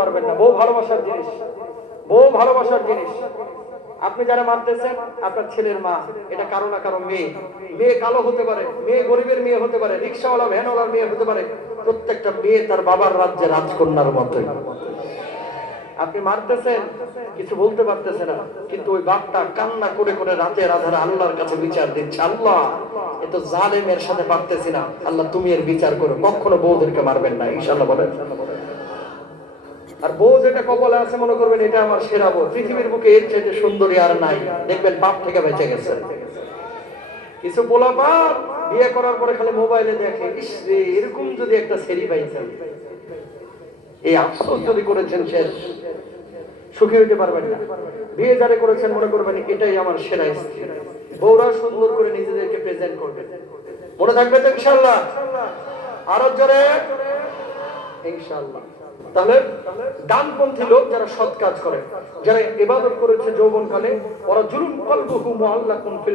মারবেন না। বউ ভালোবাসার জিনিস, বউ ভালোবাসার জিনিস। আপনি যারা মারতেছেন আপনার ছেলের মা, এটা কারো না কারো মেয়ে। মেয়ে কালো হতে পারে, মেয়ে গরিবের মেয়ে হতে পারে, রিক্সাওয়ালা ভ্যানওয়ালার মেয়ে হতে পারে। প্রত্যেকটা মেয়ে তার বাবার রাজ্যে রাজকন্যার মতোই। আপনি মারতেছেন, কিছু বলতে পারতেছে না, কিন্তু ওই বাপটা কান্না করে করে রাতের আধারে আল্লাহর কাছে বিচার দিচ্ছে, আল্লাহ এ তো জালেমের সাথে পারতেছি না, আল্লাহ তুমি এর বিচার করো। কখনো বউদেরকে মারবেন না, ইনশাআল্লাহ বলেন। আর বউ যেটা কপালে আছে মনে করবেন এটা আমার সেরা বউ, পৃথিবীর বুকে এর চাইতে সুন্দরী আর নাই। দেখবেন বাপ থেকে বেঁচে গেছে। কিছু পোলা বাপ বিয়ে করার পরে খালি মোবাইলে দেখে, ইস রে এরকম যদি একটা সেরি পাইছেন। এই আফসোস যদি করেছেন শেষ, সুখী হইতে পারবেন না। বিয়ে যারা করেছেন মনে করবেন এটাই আমার সেরা স্ত্রী। বউরা সুন্দর করে নিজেদেরকে প্রেজেন্ট করবে, মনে থাকবে তো ইনশাআল্লাহ? আরো জোরে ইনশাআল্লাহ। তাহলে ডানপন্থী লোক যারা সৎ কাজ করে, যারা ইবাদত করেছে যৌবনকালে, ওরা জুলুম কলবুহু মুআল্লাকুন ফিল